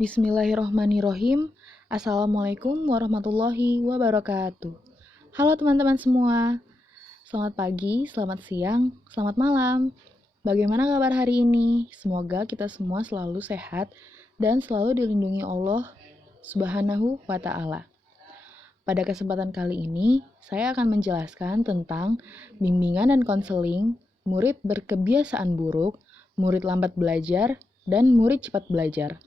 Bismillahirrohmanirrohim. Assalamualaikum warahmatullahi wabarakatuh. Halo teman-teman semua. Selamat pagi, selamat siang, selamat malam. Bagaimana kabar hari ini? Semoga kita semua selalu sehat dan selalu dilindungi Allah Subhanahu wa Ta'ala. Pada kesempatan kali ini, saya akan menjelaskan tentang bimbingan dan konseling murid berkebiasaan buruk, murid lambat belajar, dan murid cepat belajar.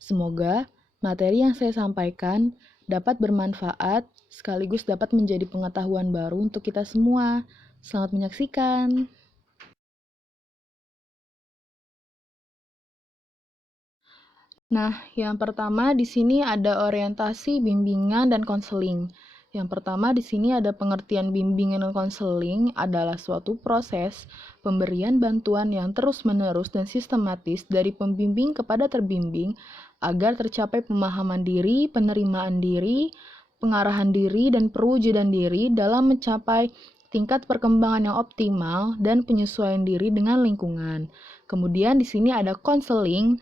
Semoga materi yang saya sampaikan dapat bermanfaat sekaligus dapat menjadi pengetahuan baru untuk kita semua. Selamat menyaksikan. Nah, yang pertama di sini ada orientasi bimbingan dan konseling. Yang pertama di sini ada pengertian bimbingan dan konseling adalah suatu proses pemberian bantuan yang terus-menerus dan sistematis dari pembimbing kepada terbimbing agar tercapai pemahaman diri, penerimaan diri, pengarahan diri, dan perwujudan diri dalam mencapai tingkat perkembangan yang optimal dan penyesuaian diri dengan lingkungan. Kemudian di sini ada konseling,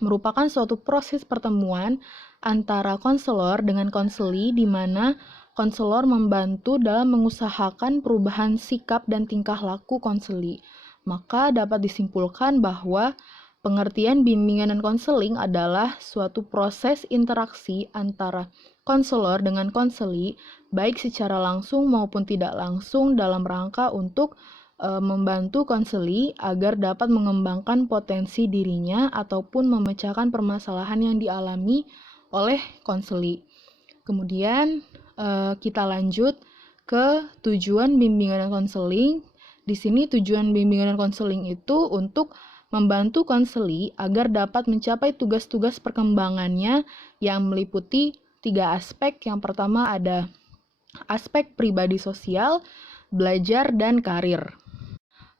merupakan suatu proses pertemuan antara konselor dengan konseli di mana konselor membantu dalam mengusahakan perubahan sikap dan tingkah laku konseli. Maka dapat disimpulkan bahwa pengertian bimbingan dan konseling adalah suatu proses interaksi antara konselor dengan konseli, baik secara langsung maupun tidak langsung dalam rangka untuk membantu konseli agar dapat mengembangkan potensi dirinya ataupun memecahkan permasalahan yang dialami oleh konseli. Kemudian kita lanjut ke tujuan bimbingan dan konseling. Di sini tujuan bimbingan dan konseling itu untuk membantu konseli agar dapat mencapai tugas-tugas perkembangannya yang meliputi 3 aspek. Yang pertama ada aspek pribadi sosial, belajar, dan karir.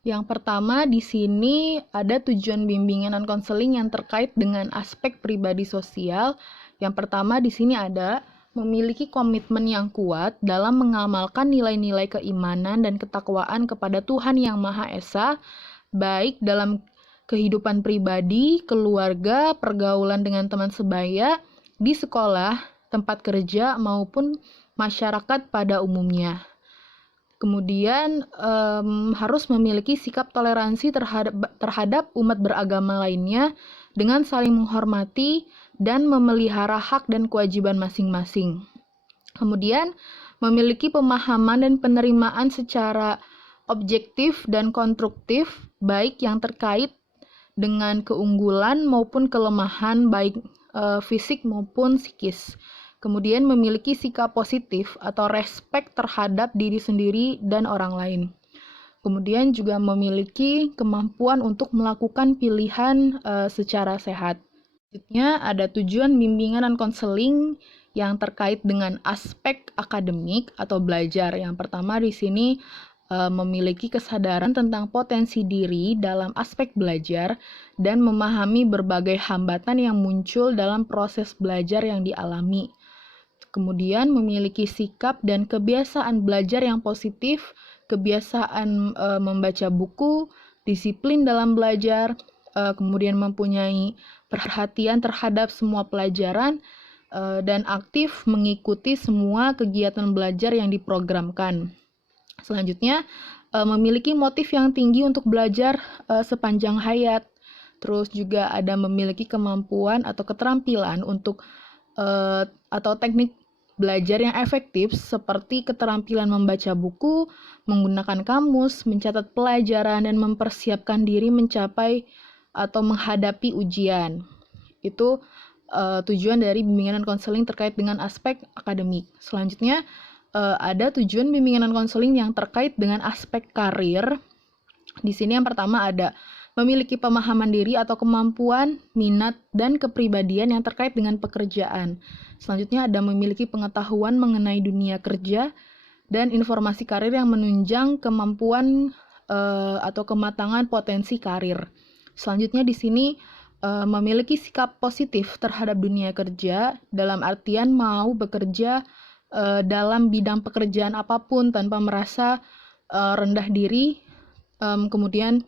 Yang pertama di sini ada tujuan bimbingan dan konseling yang terkait dengan aspek pribadi sosial. Yang pertama di sini ada memiliki komitmen yang kuat dalam mengamalkan nilai-nilai keimanan dan ketakwaan kepada Tuhan Yang Maha Esa, baik dalam kehidupan pribadi, keluarga, pergaulan dengan teman sebaya, di sekolah, tempat kerja, maupun masyarakat pada umumnya. Kemudian harus memiliki sikap toleransi terhadap umat beragama lainnya dengan saling menghormati dan memelihara hak dan kewajiban masing-masing. Kemudian memiliki pemahaman dan penerimaan secara objektif dan konstruktif, baik yang terkait dengan keunggulan maupun kelemahan baik fisik maupun psikis. Kemudian memiliki sikap positif atau respect terhadap diri sendiri dan orang lain. Kemudian juga memiliki kemampuan untuk melakukan pilihan secara sehat. Selanjutnya ada tujuan bimbingan dan konseling yang terkait dengan aspek akademik atau belajar. Yang pertama di sini memiliki kesadaran tentang potensi diri dalam aspek belajar dan memahami berbagai hambatan yang muncul dalam proses belajar yang dialami. Kemudian memiliki sikap dan kebiasaan belajar yang positif, kebiasaan membaca buku, disiplin dalam belajar, kemudian mempunyai perhatian terhadap semua pelajaran, dan aktif mengikuti semua kegiatan belajar yang diprogramkan. Selanjutnya, memiliki motif yang tinggi untuk belajar sepanjang hayat. Terus juga ada memiliki kemampuan atau keterampilan untuk atau teknik belajar yang efektif seperti keterampilan membaca buku, menggunakan kamus, mencatat pelajaran, dan mempersiapkan diri mencapai atau menghadapi ujian. Itu tujuan dari bimbingan dan konseling terkait dengan aspek akademik. Selanjutnya, ada tujuan bimbingan dan konseling yang terkait dengan aspek karir. Di sini yang pertama ada memiliki pemahaman diri atau kemampuan, minat, dan kepribadian yang terkait dengan pekerjaan. Selanjutnya ada memiliki pengetahuan mengenai dunia kerja dan informasi karir yang menunjang kemampuan atau kematangan potensi karir. Selanjutnya di sini memiliki sikap positif terhadap dunia kerja dalam artian mau bekerja dalam bidang pekerjaan apapun tanpa merasa rendah diri, kemudian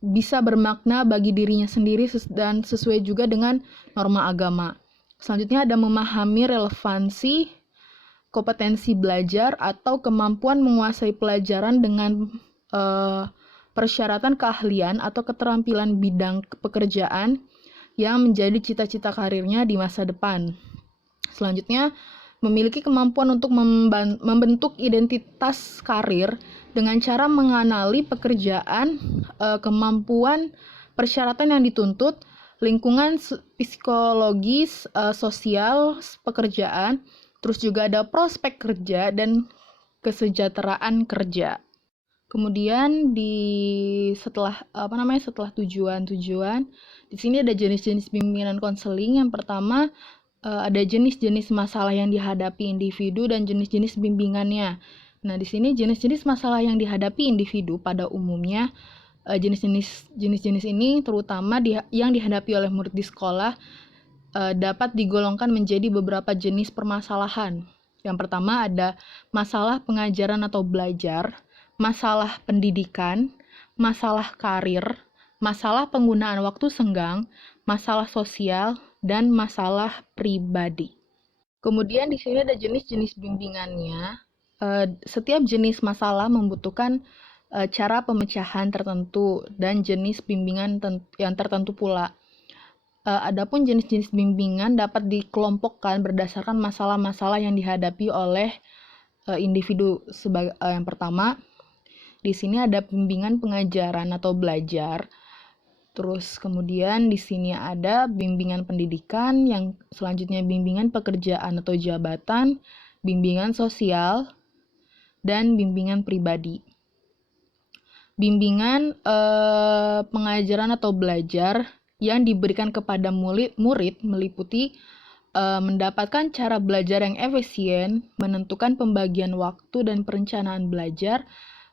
bisa bermakna bagi dirinya sendiri dan sesuai juga dengan norma agama. Selanjutnya ada memahami relevansi kompetensi belajar atau kemampuan menguasai pelajaran dengan persyaratan keahlian atau keterampilan bidang pekerjaan yang menjadi cita-cita karirnya di masa depan. Selanjutnya, memiliki kemampuan untuk membentuk identitas karir dengan cara mengenali pekerjaan, kemampuan, persyaratan yang dituntut, lingkungan psikologis, sosial, pekerjaan, terus juga ada prospek kerja dan kesejahteraan kerja. Kemudian setelah tujuan-tujuan, di sini ada jenis-jenis bimbingan konseling. Yang pertama ada jenis-jenis masalah yang dihadapi individu dan jenis-jenis bimbingannya. Nah, di sini jenis-jenis masalah yang dihadapi individu pada umumnya jenis-jenis ini terutama yang dihadapi oleh murid di sekolah dapat digolongkan menjadi beberapa jenis permasalahan. Yang pertama ada masalah pengajaran atau belajar, masalah pendidikan, masalah karir, masalah penggunaan waktu senggang, masalah sosial, dan masalah pribadi. Kemudian di sini ada jenis-jenis bimbingannya. Setiap jenis masalah membutuhkan cara pemecahan tertentu dan jenis bimbingan yang tertentu pula. Adapun jenis-jenis bimbingan dapat dikelompokkan berdasarkan masalah-masalah yang dihadapi oleh individu. Yang pertama, di sini ada bimbingan pengajaran atau belajar. Terus kemudian di sini ada bimbingan pendidikan, yang selanjutnya bimbingan pekerjaan atau jabatan, bimbingan sosial, dan bimbingan pribadi. Bimbingan pengajaran atau belajar yang diberikan kepada murid meliputi mendapatkan cara belajar yang efisien, menentukan pembagian waktu dan perencanaan belajar,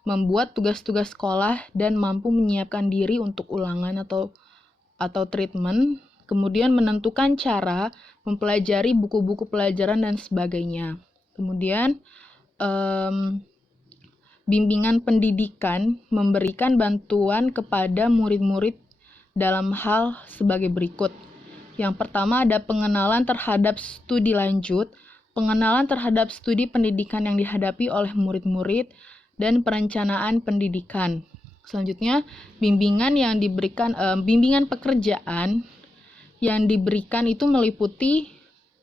membuat tugas-tugas sekolah, dan mampu menyiapkan diri untuk ulangan atau treatment, kemudian menentukan cara mempelajari buku-buku pelajaran dan sebagainya. Kemudian bimbingan pendidikan memberikan bantuan kepada murid-murid dalam hal sebagai berikut. Yang pertama ada pengenalan terhadap studi lanjut, pengenalan terhadap studi pendidikan yang dihadapi oleh murid-murid, dan perencanaan pendidikan. Selanjutnya, bimbingan pekerjaan yang diberikan itu meliputi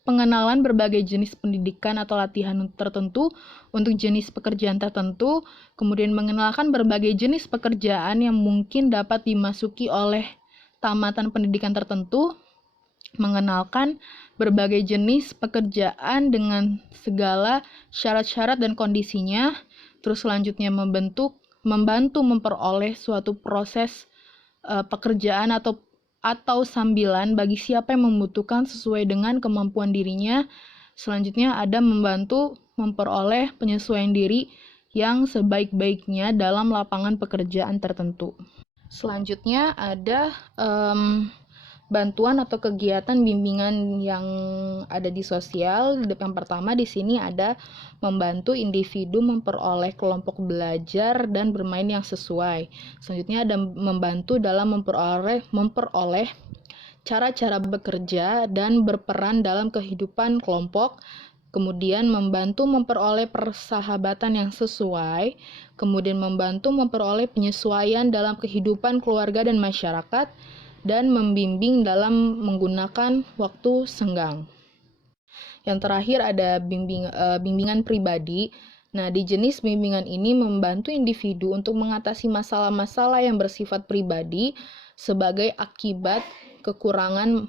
pengenalan berbagai jenis pendidikan atau latihan tertentu untuk jenis pekerjaan tertentu, kemudian mengenalkan berbagai jenis pekerjaan yang mungkin dapat dimasuki oleh tamatan pendidikan tertentu, mengenalkan berbagai jenis pekerjaan dengan segala syarat-syarat dan kondisinya, terus selanjutnya membantu memperoleh suatu proses pekerjaan atau sambilan bagi siapa yang membutuhkan sesuai dengan kemampuan dirinya. Selanjutnya ada membantu memperoleh penyesuaian diri yang sebaik-baiknya dalam lapangan pekerjaan tertentu. Selanjutnya ada bantuan atau kegiatan bimbingan yang ada di sosial. Yang pertama di sini ada membantu individu memperoleh kelompok belajar dan bermain yang sesuai. Selanjutnya ada membantu dalam memperoleh cara-cara bekerja dan berperan dalam kehidupan kelompok. Kemudian membantu memperoleh persahabatan yang sesuai, kemudian membantu memperoleh penyesuaian dalam kehidupan keluarga dan masyarakat, dan membimbing dalam menggunakan waktu senggang. Yang terakhir ada bimbingan pribadi. Nah, di jenis bimbingan ini membantu individu untuk mengatasi masalah-masalah yang bersifat pribadi sebagai akibat kekurangan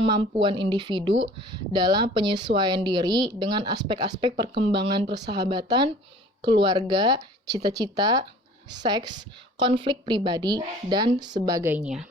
mampuan individu dalam penyesuaian diri dengan aspek-aspek perkembangan persahabatan, keluarga, cita-cita, seks, konflik pribadi, dan sebagainya.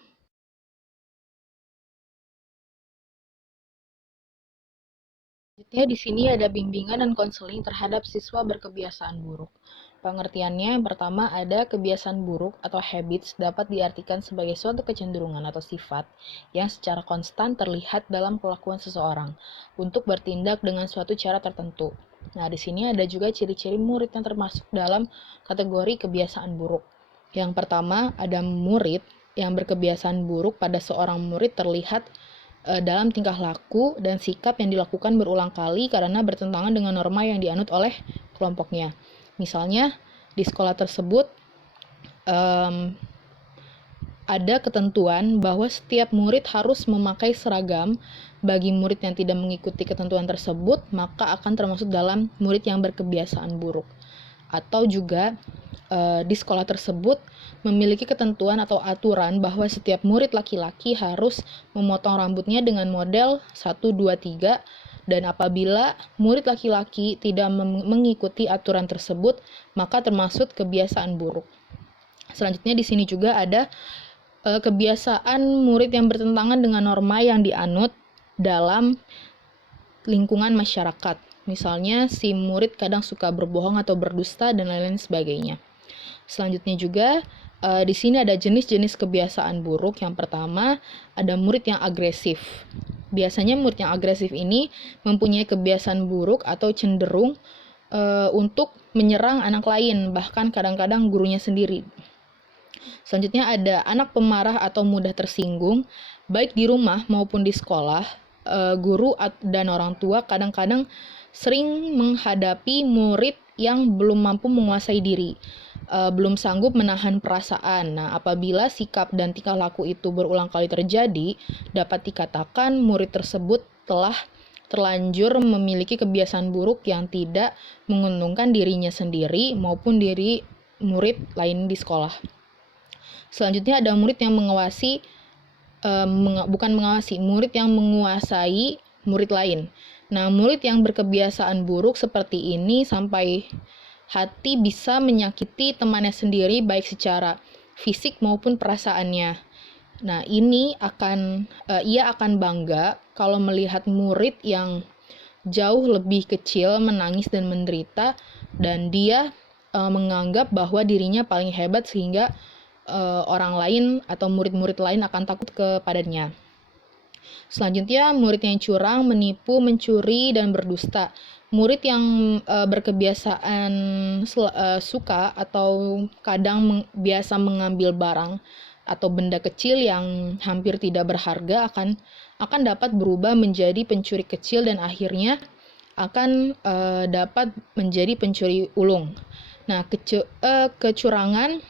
Selanjutnya di sini ada bimbingan dan konseling terhadap siswa berkebiasaan buruk. Pengertiannya yang pertama ada kebiasaan buruk atau habits dapat diartikan sebagai suatu kecenderungan atau sifat yang secara konstan terlihat dalam kelakuan seseorang untuk bertindak dengan suatu cara tertentu. Nah, di sini ada juga ciri-ciri murid yang termasuk dalam kategori kebiasaan buruk. Yang pertama, ada murid yang berkebiasaan buruk pada seorang murid terlihat dalam tingkah laku dan sikap yang dilakukan berulang kali karena bertentangan dengan norma yang dianut oleh kelompoknya. Misalnya, di sekolah tersebut ada ketentuan bahwa setiap murid harus memakai seragam. Bagi murid yang tidak mengikuti ketentuan tersebut, maka akan termasuk dalam murid yang berkebiasaan buruk. Atau juga di sekolah tersebut memiliki ketentuan atau aturan bahwa setiap murid laki-laki harus memotong rambutnya dengan model 1, 2, 3, dan apabila murid laki-laki tidak mengikuti aturan tersebut, maka termasuk kebiasaan buruk. Selanjutnya di sini juga ada kebiasaan murid yang bertentangan dengan norma yang dianut dalam lingkungan masyarakat. Misalnya, si murid kadang suka berbohong atau berdusta dan lain-lain sebagainya. Selanjutnya juga, di sini ada jenis-jenis kebiasaan buruk. Yang pertama, ada murid yang agresif. Biasanya murid yang agresif ini mempunyai kebiasaan buruk atau cenderung untuk menyerang anak lain, bahkan kadang-kadang gurunya sendiri. Selanjutnya ada anak pemarah atau mudah tersinggung, baik di rumah maupun di sekolah. Guru dan orang tua kadang-kadang sering menghadapi murid yang belum mampu menguasai diri, belum sanggup menahan perasaan. Nah, apabila sikap dan tingkah laku itu berulang kali terjadi, dapat dikatakan murid tersebut telah terlanjur memiliki kebiasaan buruk yang tidak menguntungkan dirinya sendiri maupun diri murid lain di sekolah. Selanjutnya ada murid yang murid yang menguasai murid lain. Nah, murid yang berkebiasaan buruk seperti ini sampai hati bisa menyakiti temannya sendiri baik secara fisik maupun perasaannya. Nah, ia akan bangga kalau melihat murid yang jauh lebih kecil menangis dan menderita, dan dia menganggap bahwa dirinya paling hebat sehingga orang lain atau murid-murid lain akan takut kepadanya. Selanjutnya, murid yang curang, menipu, mencuri, dan berdusta. Murid yang berkebiasaan suka atau kadang biasa mengambil barang atau benda kecil yang hampir tidak berharga akan dapat berubah menjadi pencuri kecil dan akhirnya akan dapat menjadi pencuri ulung. Nah, kecurangan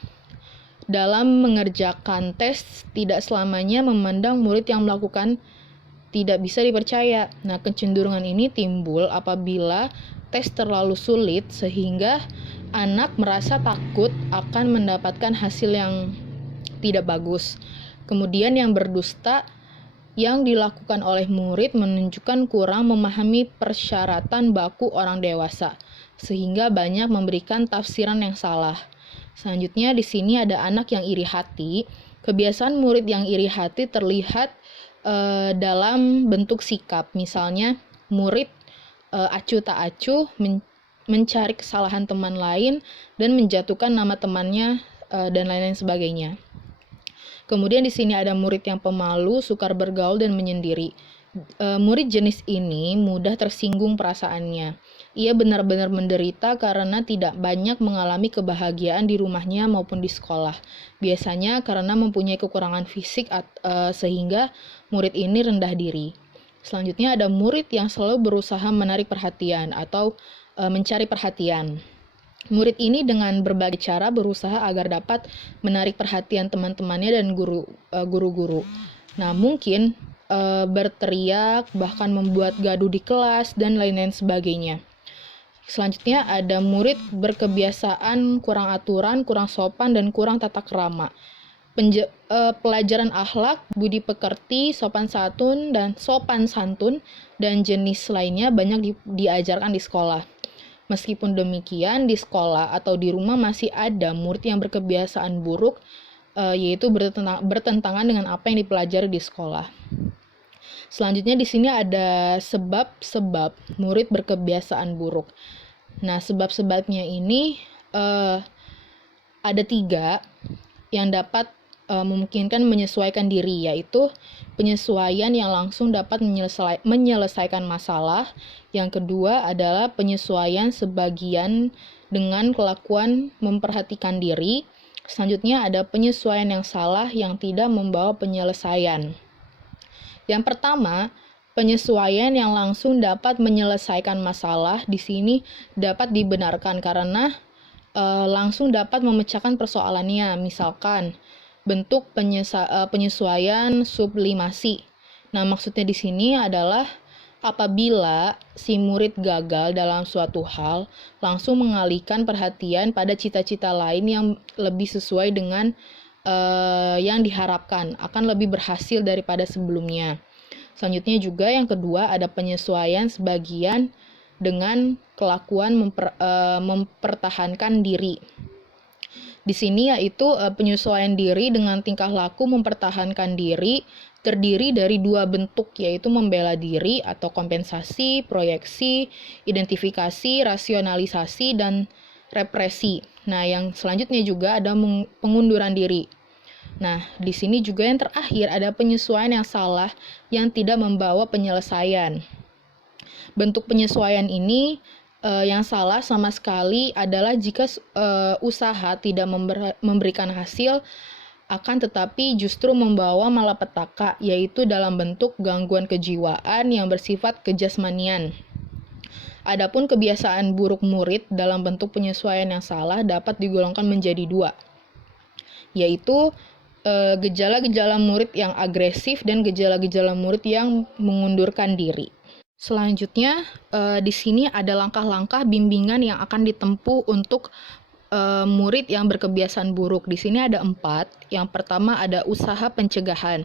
dalam mengerjakan tes tidak selamanya memandang murid yang melakukan tidak bisa dipercaya. Nah, kecenderungan ini timbul apabila tes terlalu sulit sehingga anak merasa takut akan mendapatkan hasil yang tidak bagus. Kemudian yang berdusta yang dilakukan oleh murid menunjukkan kurang memahami persyaratan baku orang dewasa, sehingga banyak memberikan tafsiran yang salah. Selanjutnya di sini ada anak yang iri hati. Kebiasaan murid yang iri hati terlihat dalam bentuk sikap. Misalnya murid acuh tak acuh mencari kesalahan teman lain dan menjatuhkan nama temannya dan lain-lain sebagainya. Kemudian di sini ada murid yang pemalu, sukar bergaul dan menyendiri. Murid jenis ini mudah tersinggung perasaannya. Ia benar-benar menderita karena tidak banyak mengalami kebahagiaan di rumahnya maupun di sekolah. Biasanya karena mempunyai kekurangan fisik sehingga murid ini rendah diri. Selanjutnya ada murid yang selalu berusaha menarik perhatian atau mencari perhatian. Murid ini dengan berbagai cara berusaha agar dapat menarik perhatian teman-temannya dan guru-guru. Nah, mungkin berteriak, bahkan membuat gaduh di kelas, dan lain-lain sebagainya. Selanjutnya ada murid berkebiasaan kurang aturan, kurang sopan, dan kurang tata krama. Pelajaran akhlak, budi pekerti, sopan santun, dan jenis lainnya banyak diajarkan di sekolah. Meskipun demikian, di sekolah atau di rumah masih ada murid yang berkebiasaan buruk, yaitu bertentangan dengan apa yang dipelajari di sekolah. Selanjutnya di sini ada sebab-sebab murid berkebiasaan buruk. Nah, sebab-sebabnya ini ada 3 yang dapat memungkinkan menyesuaikan diri, yaitu penyesuaian yang langsung dapat menyelesaikan masalah. Yang kedua adalah penyesuaian sebagian dengan kelakuan memperhatikan diri. Selanjutnya ada penyesuaian yang salah yang tidak membawa penyelesaian. Yang pertama, penyesuaian yang langsung dapat menyelesaikan masalah di sini dapat dibenarkan karena langsung dapat memecahkan persoalannya. Misalkan bentuk penyesuaian sublimasi. Nah, maksudnya di sini adalah apabila si murid gagal dalam suatu hal, langsung mengalihkan perhatian pada cita-cita lain yang lebih sesuai dengan yang diharapkan, akan lebih berhasil daripada sebelumnya. Selanjutnya juga yang kedua ada penyesuaian sebagian dengan kelakuan mempertahankan diri. Di sini yaitu penyesuaian diri dengan tingkah laku mempertahankan diri terdiri dari dua bentuk, yaitu membela diri atau kompensasi, proyeksi, identifikasi, rasionalisasi, dan represi. Nah, yang selanjutnya juga ada pengunduran diri. Nah, di sini juga yang terakhir ada penyesuaian yang salah yang tidak membawa penyelesaian. Bentuk penyesuaian ini yang salah sama sekali adalah jika usaha tidak memberikan hasil, akan tetapi justru membawa malapetaka, yaitu dalam bentuk gangguan kejiwaan yang bersifat kejasmanian. Adapun kebiasaan buruk murid dalam bentuk penyesuaian yang salah dapat digolongkan menjadi dua, yaitu gejala-gejala murid yang agresif dan gejala-gejala murid yang mengundurkan diri. Selanjutnya, di sini ada langkah-langkah bimbingan yang akan ditempuh untuk murid yang berkebiasaan buruk. Di sini ada 4. Yang pertama ada usaha pencegahan.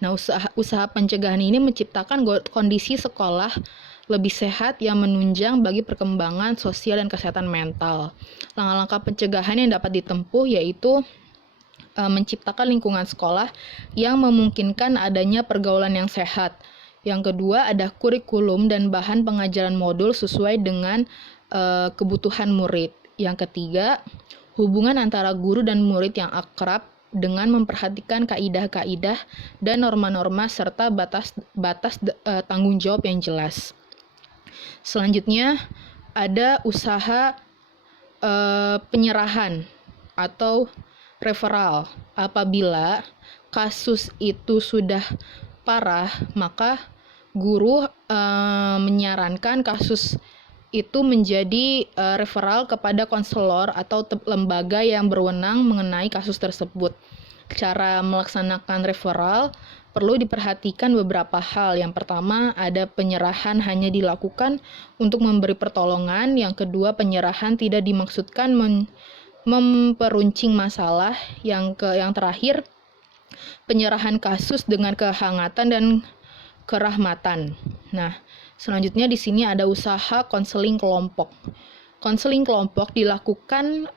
Nah, usaha pencegahan ini menciptakan kondisi sekolah lebih sehat yang menunjang bagi perkembangan sosial dan kesehatan mental. Langkah-langkah pencegahan yang dapat ditempuh yaitu menciptakan lingkungan sekolah yang memungkinkan adanya pergaulan yang sehat. Yang kedua ada kurikulum dan bahan pengajaran modul sesuai dengan kebutuhan murid. Yang ketiga, hubungan antara guru dan murid yang akrab dengan memperhatikan kaidah-kaidah dan norma-norma serta batas tanggung jawab yang jelas. Selanjutnya, ada usaha penyerahan atau referral. Apabila kasus itu sudah parah, maka guru menyarankan kasus itu menjadi referral kepada konselor atau lembaga yang berwenang mengenai kasus tersebut. Cara melaksanakan referral perlu diperhatikan beberapa hal. Yang pertama, ada penyerahan hanya dilakukan untuk memberi pertolongan. Yang kedua, penyerahan tidak dimaksudkan memperuncing masalah. Yang terakhir, penyerahan kasus dengan kehangatan dan kerahmatan. Nah, selanjutnya di sini ada usaha konseling kelompok. Konseling kelompok dilakukan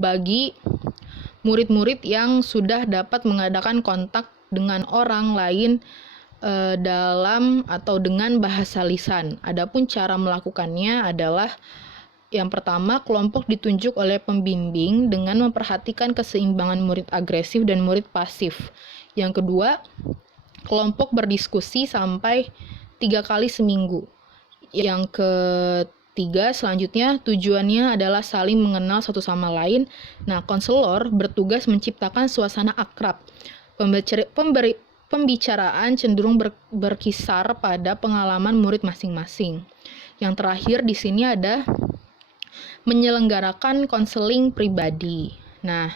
bagi murid-murid yang sudah dapat mengadakan kontak dengan orang lain dalam atau dengan bahasa lisan. Adapun cara melakukannya adalah yang pertama, kelompok ditunjuk oleh pembimbing dengan memperhatikan keseimbangan murid agresif dan murid pasif. Yang kedua, kelompok berdiskusi sampai 3 kali seminggu. Yang ketiga, selanjutnya tujuannya adalah saling mengenal satu sama lain. Nah, konselor bertugas menciptakan suasana akrab. Pembicaraan cenderung berkisar pada pengalaman murid masing-masing. Yang terakhir di sini ada menyelenggarakan konseling pribadi. Nah,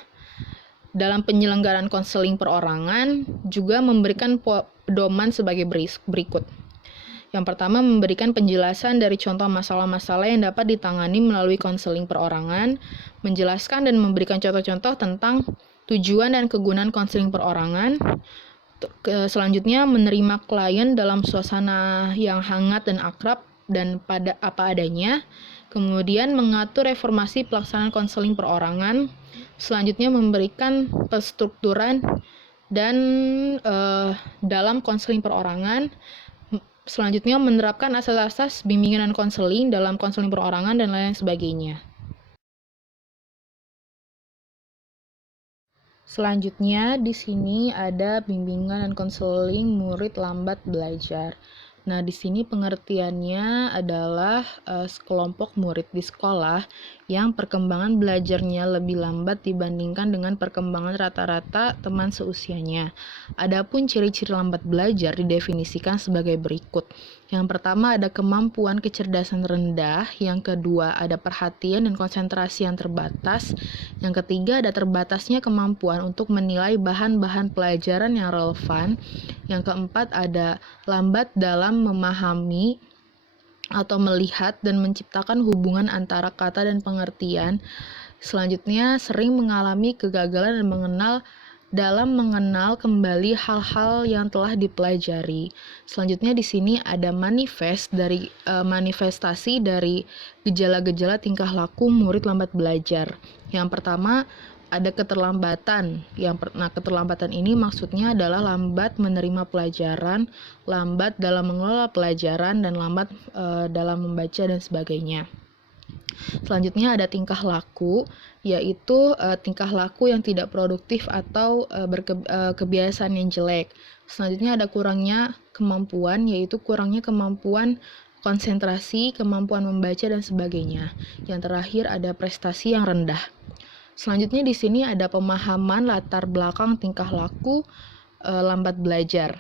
dalam penyelenggaraan konseling perorangan juga memberikan pedoman sebagai berikut. Yang pertama, memberikan penjelasan dari contoh masalah-masalah yang dapat ditangani melalui konseling perorangan, menjelaskan dan memberikan contoh-contoh tentang tujuan dan kegunaan konseling perorangan. Selanjutnya, menerima klien dalam suasana yang hangat dan akrab dan pada apa adanya. Kemudian, mengatur reformasi pelaksanaan konseling perorangan. Selanjutnya, memberikan perstrukturan dan dalam konseling perorangan. Selanjutnya, menerapkan asas-asas bimbingan dan konseling dalam konseling perorangan dan lain sebagainya. Selanjutnya, di sini ada bimbingan dan konseling murid lambat belajar. Nah, di sini pengertiannya adalah sekelompok murid di sekolah yang perkembangan belajarnya lebih lambat dibandingkan dengan perkembangan rata-rata teman seusianya. Adapun ciri-ciri lambat belajar didefinisikan sebagai berikut. Yang pertama ada kemampuan kecerdasan rendah, yang kedua ada perhatian dan konsentrasi yang terbatas, yang ketiga ada terbatasnya kemampuan untuk menilai bahan-bahan pelajaran yang relevan, yang keempat ada lambat dalam memahami atau melihat dan menciptakan hubungan antara kata dan pengertian. Selanjutnya, sering mengalami kegagalan dalam mengenal kembali hal-hal yang telah dipelajari. Selanjutnya di sini ada manifestasi dari gejala-gejala tingkah laku murid lambat belajar. Yang pertama ada keterlambatan. Keterlambatan ini maksudnya adalah lambat menerima pelajaran, lambat dalam mengelola pelajaran, dan lambat dalam membaca dan sebagainya. Selanjutnya ada tingkah laku, yaitu tingkah laku yang tidak produktif atau kebiasaan yang jelek. Selanjutnya ada kurangnya kemampuan, yaitu kurangnya kemampuan konsentrasi, kemampuan membaca, dan sebagainya. Yang terakhir ada prestasi yang rendah. Selanjutnya di sini ada pemahaman latar belakang tingkah laku lambat belajar.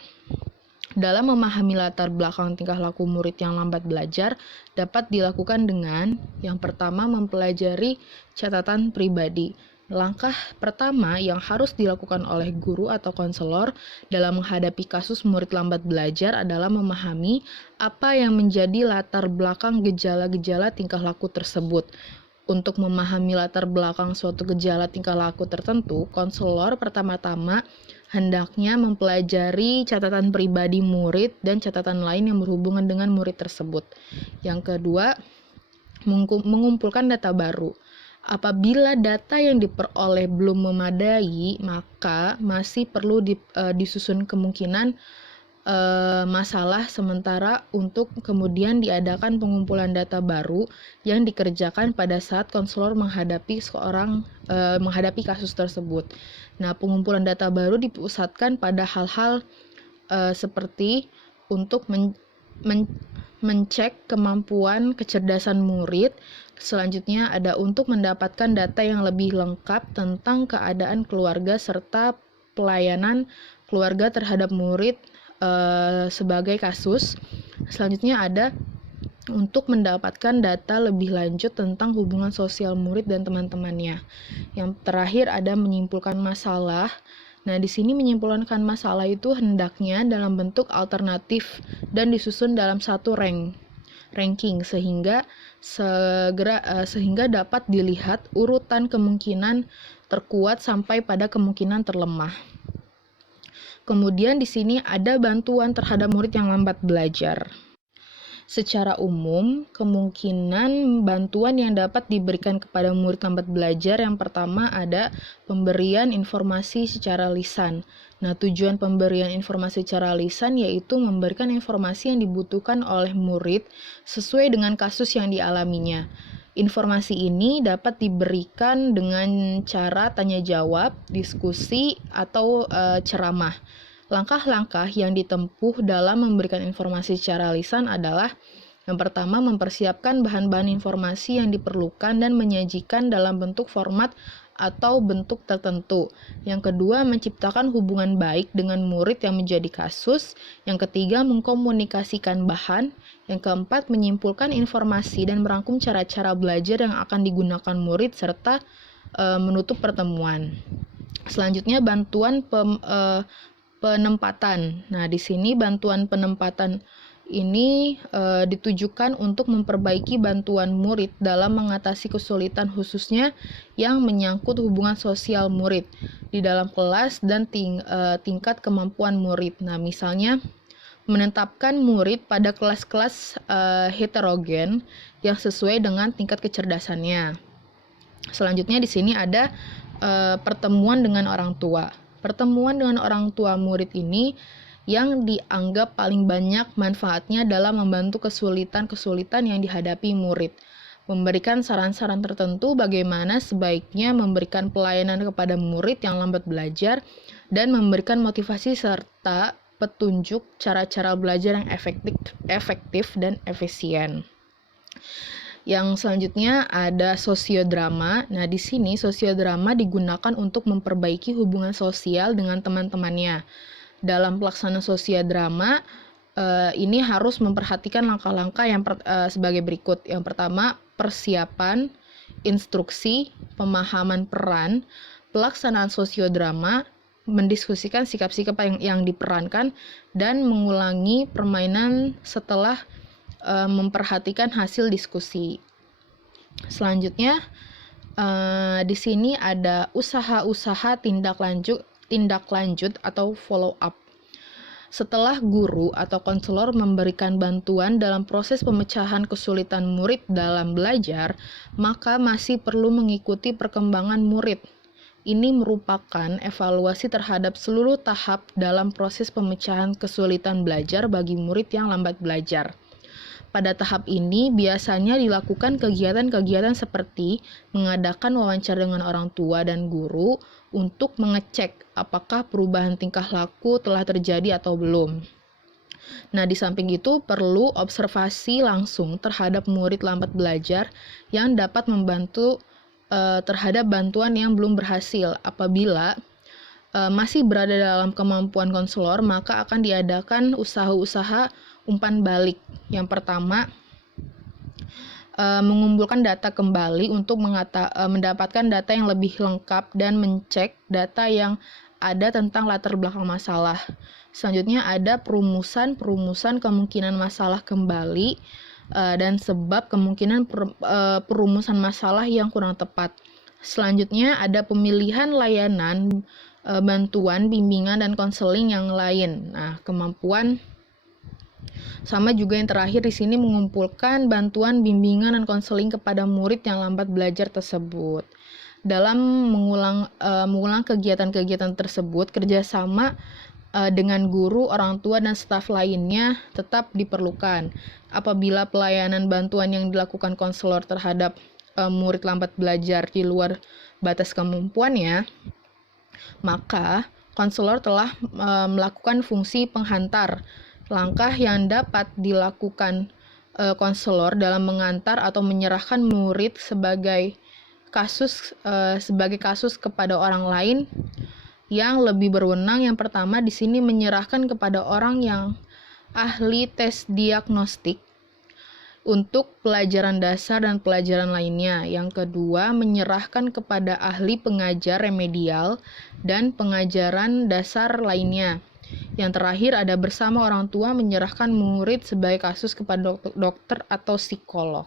Dalam memahami latar belakang tingkah laku murid yang lambat belajar dapat dilakukan dengan yang pertama mempelajari catatan pribadi. Langkah pertama yang harus dilakukan oleh guru atau konselor dalam menghadapi kasus murid lambat belajar adalah memahami apa yang menjadi latar belakang gejala-gejala tingkah laku tersebut. Untuk memahami latar belakang suatu gejala tingkah laku tertentu, konselor pertama-tama hendaknya mempelajari catatan pribadi murid dan catatan lain yang berhubungan dengan murid tersebut. Yang kedua, mengumpulkan data baru. Apabila data yang diperoleh belum memadai, maka masih perlu disusun kemungkinan masalah sementara untuk kemudian diadakan pengumpulan data baru yang dikerjakan pada saat konselor menghadapi kasus tersebut. Nah, pengumpulan data baru dipusatkan pada hal-hal seperti untuk mencek kemampuan kecerdasan murid. Selanjutnya ada untuk mendapatkan data yang lebih lengkap tentang keadaan keluarga serta pelayanan keluarga terhadap murid sebagai kasus. Selanjutnya ada untuk mendapatkan data lebih lanjut tentang hubungan sosial murid dan teman-temannya. Yang terakhir ada menyimpulkan masalah. Nah, di sini menyimpulkan masalah itu hendaknya dalam bentuk alternatif dan disusun dalam satu ranking sehingga dapat dilihat urutan kemungkinan terkuat sampai pada kemungkinan terlemah. Kemudian di sini ada bantuan terhadap murid yang lambat belajar. Secara umum, kemungkinan bantuan yang dapat diberikan kepada murid lambat belajar yang pertama ada pemberian informasi secara lisan. Nah, tujuan pemberian informasi secara lisan yaitu memberikan informasi yang dibutuhkan oleh murid sesuai dengan kasus yang dialaminya. Informasi ini dapat diberikan dengan cara tanya jawab, diskusi, atau ceramah. Langkah-langkah yang ditempuh dalam memberikan informasi secara lisan adalah yang pertama, mempersiapkan bahan-bahan informasi yang diperlukan dan menyajikan dalam bentuk format atau bentuk tertentu. Yang kedua, menciptakan hubungan baik dengan murid yang menjadi kasus. Yang ketiga, mengkomunikasikan bahan. Yang keempat, menyimpulkan informasi dan merangkum cara-cara belajar yang akan digunakan murid serta menutup pertemuan. Selanjutnya, bantuan penempatan. Nah, di sini bantuan penempatan ini ditujukan untuk memperbaiki bantuan murid dalam mengatasi kesulitan khususnya yang menyangkut hubungan sosial murid di dalam kelas dan tingkat kemampuan murid. Nah, misalnya menetapkan murid pada kelas-kelas heterogen yang sesuai dengan tingkat kecerdasannya. Selanjutnya di sini ada pertemuan dengan orang tua. Pertemuan dengan orang tua murid ini yang dianggap paling banyak manfaatnya dalam membantu kesulitan-kesulitan yang dihadapi murid. Memberikan saran-saran tertentu bagaimana sebaiknya memberikan pelayanan kepada murid yang lambat belajar dan memberikan motivasi serta petunjuk cara-cara belajar yang efektif dan efisien. Yang selanjutnya ada sosiodrama. Nah, di sini sosiodrama digunakan untuk memperbaiki hubungan sosial dengan teman-temannya. Dalam pelaksanaan sosiodrama, ini harus memperhatikan langkah-langkah yang sebagai berikut. Yang pertama, persiapan, instruksi, pemahaman peran, pelaksanaan sosiodrama, mendiskusikan sikap-sikap yang diperankan, dan mengulangi permainan setelah memperhatikan hasil diskusi. Selanjutnya, di sini ada usaha-usaha tindak lanjut atau follow up. Setelah guru atau konselor memberikan bantuan dalam proses pemecahan kesulitan murid dalam belajar, maka masih perlu mengikuti perkembangan murid. Ini merupakan evaluasi terhadap seluruh tahap dalam proses pemecahan kesulitan belajar bagi murid yang lambat belajar. Pada tahap ini biasanya dilakukan kegiatan-kegiatan seperti mengadakan wawancara dengan orang tua dan guru untuk mengecek apakah perubahan tingkah laku telah terjadi atau belum. Nah, di samping itu perlu observasi langsung terhadap murid lambat belajar yang dapat membantu terhadap bantuan yang belum berhasil. Apabila masih berada dalam kemampuan konselor, maka akan diadakan usaha-usaha umpan balik. Yang pertama, mengumpulkan data kembali untuk mendapatkan data yang lebih lengkap dan mencek data yang ada tentang latar belakang masalah. Selanjutnya ada perumusan kemungkinan masalah kembali dan sebab kemungkinan perumusan masalah yang kurang tepat. Selanjutnya ada pemilihan layanan bantuan, bimbingan, dan konseling yang lain. Nah, kemampuan sama juga yang terakhir di sini mengumpulkan bantuan, bimbingan, dan konseling kepada murid yang lambat belajar tersebut. Dalam mengulang kegiatan-kegiatan tersebut, kerjasama dengan guru, orang tua, dan staf lainnya tetap diperlukan. Apabila pelayanan bantuan yang dilakukan konselor terhadap murid lambat belajar di luar batas kemampuannya, maka konselor telah melakukan fungsi penghantar. Langkah yang dapat dilakukan konselor dalam mengantar atau menyerahkan murid sebagai kasus kepada orang lain yang lebih berwenang. Yang pertama di sini menyerahkan kepada orang yang ahli tes diagnostik untuk pelajaran dasar dan pelajaran lainnya. Yang kedua, menyerahkan kepada ahli pengajar remedial dan pengajaran dasar lainnya. Yang terakhir ada bersama orang tua menyerahkan murid sebagai kasus kepada dokter atau psikolog.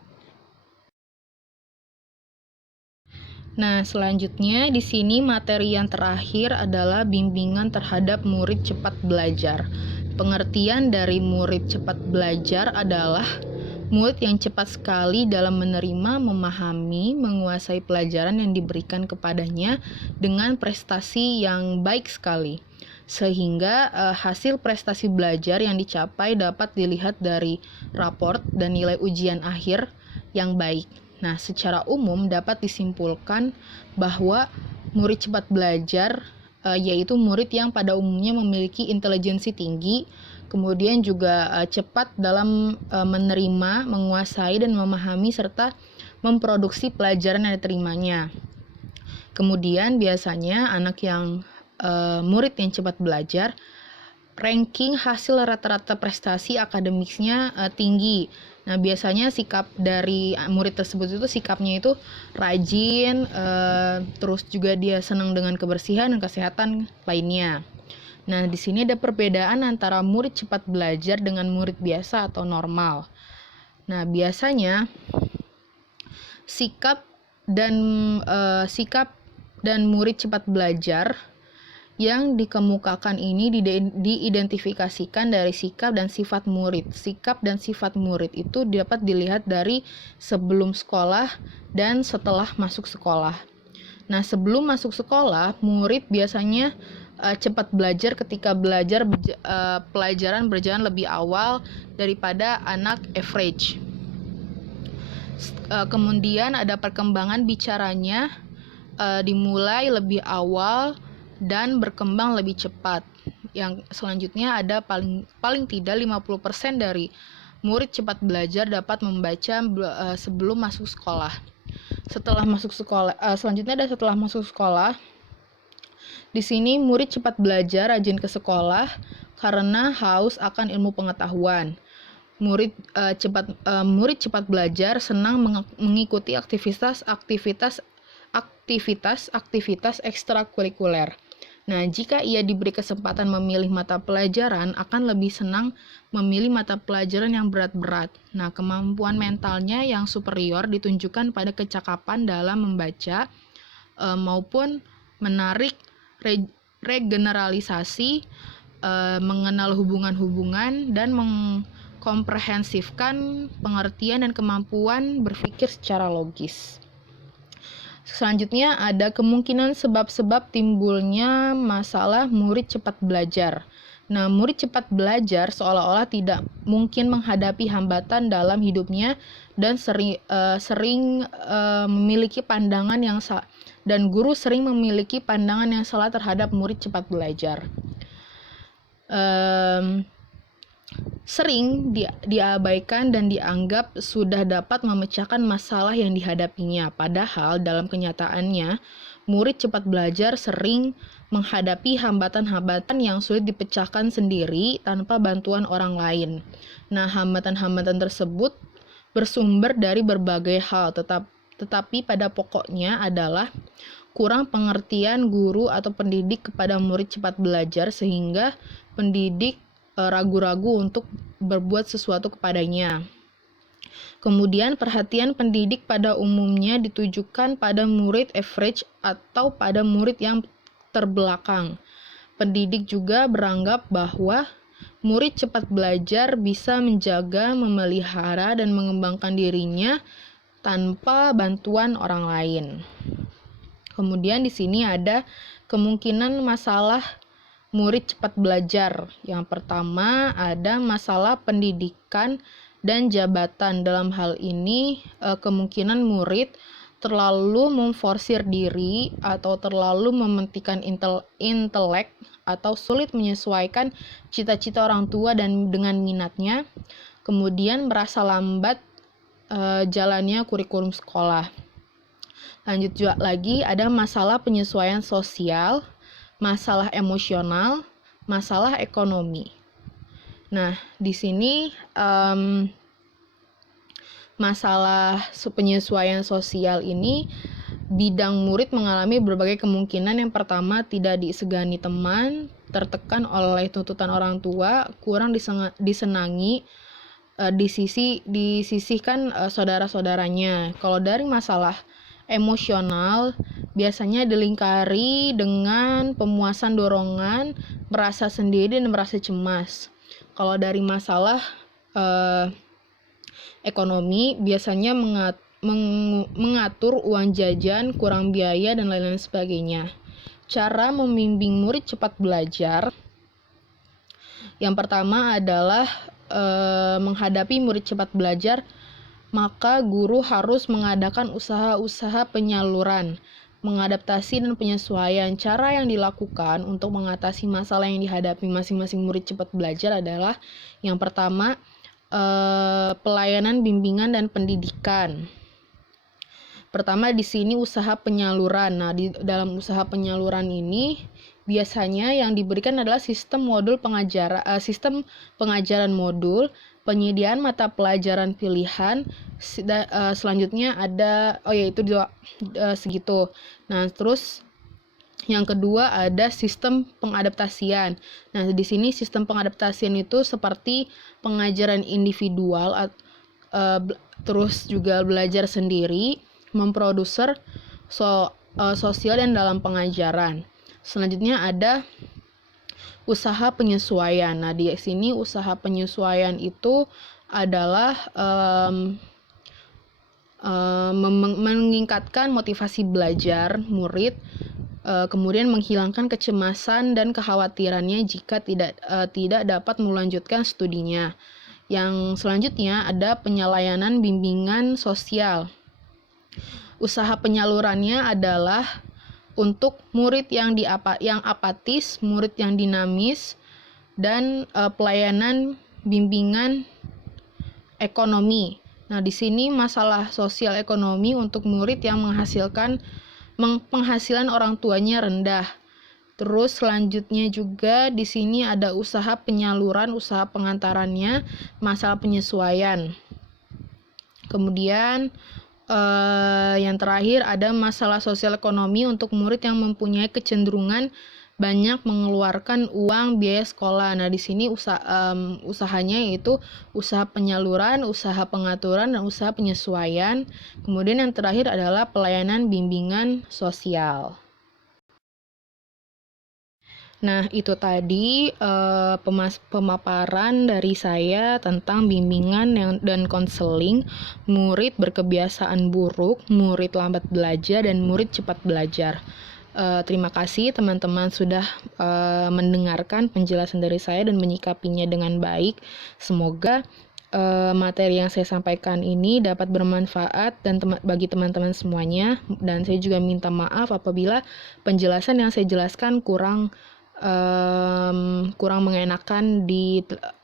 Nah, selanjutnya di sini materi yang terakhir adalah bimbingan terhadap murid cepat belajar. Pengertian dari murid cepat belajar adalah murid yang cepat sekali dalam menerima, memahami, menguasai pelajaran yang diberikan kepadanya dengan prestasi yang baik sekali. Sehingga hasil prestasi belajar yang dicapai dapat dilihat dari raport dan nilai ujian akhir yang baik. Nah, secara umum dapat disimpulkan bahwa murid cepat belajar yaitu murid yang pada umumnya memiliki intelijensi tinggi, kemudian juga cepat dalam menerima, menguasai, dan memahami serta memproduksi pelajaran yang diterimanya. Kemudian biasanya anak yang murid yang cepat belajar, ranking hasil rata-rata prestasi akademiknya tinggi. Nah, biasanya sikap dari murid tersebut itu sikapnya itu rajin, terus juga dia senang dengan kebersihan dan kesehatan lainnya. Nah, di sini ada perbedaan antara murid cepat belajar dengan murid biasa atau normal. Nah, biasanya sikap dan murid cepat belajar yang dikemukakan ini diidentifikasikan dari sikap dan sifat murid. Sikap dan sifat murid itu dapat dilihat dari sebelum sekolah dan setelah masuk sekolah. Nah, sebelum masuk sekolah, murid biasanya cepat belajar ketika pelajaran berjalan lebih awal daripada anak average. Kemudian ada perkembangan bicaranya dimulai lebih awal dan berkembang lebih cepat. yang selanjutnya ada paling tidak 50% dari murid cepat belajar dapat membaca sebelum masuk sekolah. Selanjutnya ada setelah masuk sekolah. Di sini murid cepat belajar rajin ke sekolah karena haus akan ilmu pengetahuan. Murid cepat belajar senang mengikuti aktivitas ekstrakurikuler. Nah, jika ia diberi kesempatan memilih mata pelajaran, akan lebih senang memilih mata pelajaran yang berat-berat. Nah, kemampuan mentalnya yang superior ditunjukkan pada kecakapan dalam membaca maupun menarik regeneralisasi, mengenal hubungan-hubungan, dan mengkomprehensifkan pengertian dan kemampuan berpikir secara logis. Selanjutnya ada kemungkinan sebab-sebab timbulnya masalah murid cepat belajar. Nah, murid cepat belajar seolah-olah tidak mungkin menghadapi hambatan dalam hidupnya dan sering memiliki pandangan yang salah, dan guru sering memiliki pandangan yang salah terhadap murid cepat belajar. Sering diabaikan dan dianggap sudah dapat memecahkan masalah yang dihadapinya. Padahal dalam kenyataannya, murid cepat belajar sering menghadapi hambatan-hambatan yang sulit dipecahkan sendiri tanpa bantuan orang lain. Nah, hambatan-hambatan tersebut bersumber dari berbagai hal, tetapi pada pokoknya adalah kurang pengertian guru atau pendidik kepada murid cepat belajar sehingga pendidik ragu-ragu untuk berbuat sesuatu kepadanya. Kemudian perhatian pendidik pada umumnya ditujukan pada murid average atau pada murid yang terbelakang. Pendidik juga beranggap bahwa murid cepat belajar bisa menjaga, memelihara, dan mengembangkan dirinya tanpa bantuan orang lain. Kemudian di sini ada kemungkinan masalah murid cepat belajar. Yang pertama ada masalah pendidikan dan jabatan. Dalam hal ini kemungkinan murid terlalu memforsir diri atau terlalu mementingkan intelek atau sulit menyesuaikan cita-cita orang tua dan dengan minatnya. Kemudian merasa lambat jalannya kurikulum sekolah. Lanjut juga lagi ada masalah penyesuaian sosial, masalah emosional, masalah ekonomi. Nah, di sini masalah penyesuaian sosial ini bidang murid mengalami berbagai kemungkinan. Yang pertama, tidak disegani teman, tertekan oleh tuntutan orang tua, kurang disenangi, disisihkan saudara-saudaranya. Kalau dari masalah emosional biasanya dilingkari dengan pemuasan dorongan, merasa sendiri dan merasa cemas. Kalau dari masalah ekonomi biasanya mengatur uang jajan, kurang biaya, dan lain-lain sebagainya. Cara membimbing murid cepat belajar yang pertama adalah menghadapi murid cepat belajar, maka guru harus mengadakan usaha-usaha penyaluran, mengadaptasi, dan penyesuaian. Cara yang dilakukan untuk mengatasi masalah yang dihadapi masing-masing murid cepat belajar adalah yang pertama, pelayanan bimbingan dan pendidikan. Pertama di sini usaha penyaluran. Nah, di dalam usaha penyaluran ini biasanya yang diberikan adalah sistem pengajaran modul, penyediaan mata pelajaran pilihan, selanjutnya ada segitu. Nah, terus yang kedua ada sistem pengadaptasian. Nah, di sini sistem pengadaptasian itu seperti pengajaran individual, terus juga belajar sendiri, memproduser sosial dan dalam pengajaran. Selanjutnya ada usaha penyesuaian. Nah, di sini usaha penyesuaian itu adalah meningkatkan motivasi belajar murid, kemudian menghilangkan kecemasan dan kekhawatirannya jika tidak dapat melanjutkan studinya. Yang selanjutnya ada penyelayanan bimbingan sosial. Usaha penyalurannya adalah untuk murid yang apatis, murid yang dinamis, dan pelayanan bimbingan ekonomi. Nah, di sini masalah sosial ekonomi untuk murid yang penghasilan orang tuanya rendah. Terus selanjutnya juga di sini ada usaha penyaluran, usaha pengantarannya, masalah penyesuaian. Kemudian yang terakhir ada masalah sosial ekonomi untuk murid yang mempunyai kecenderungan banyak mengeluarkan uang biaya sekolah. Nah, di sini usahanya yaitu usaha penyaluran, usaha pengaturan, dan usaha penyesuaian. Kemudian yang terakhir adalah pelayanan bimbingan sosial. Nah, itu tadi pemaparan dari saya tentang bimbingan dan konseling murid berkebiasaan buruk, murid lambat belajar, dan murid cepat belajar. Terima kasih teman-teman sudah mendengarkan penjelasan dari saya dan menyikapinya dengan baik. Semoga materi yang saya sampaikan ini dapat bermanfaat dan bagi teman-teman semuanya. Dan saya juga minta maaf apabila penjelasan yang saya jelaskan kurang mengenakan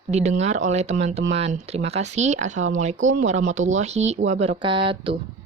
didengar oleh teman-teman. Terima kasih. Assalamualaikum warahmatullahi wabarakatuh.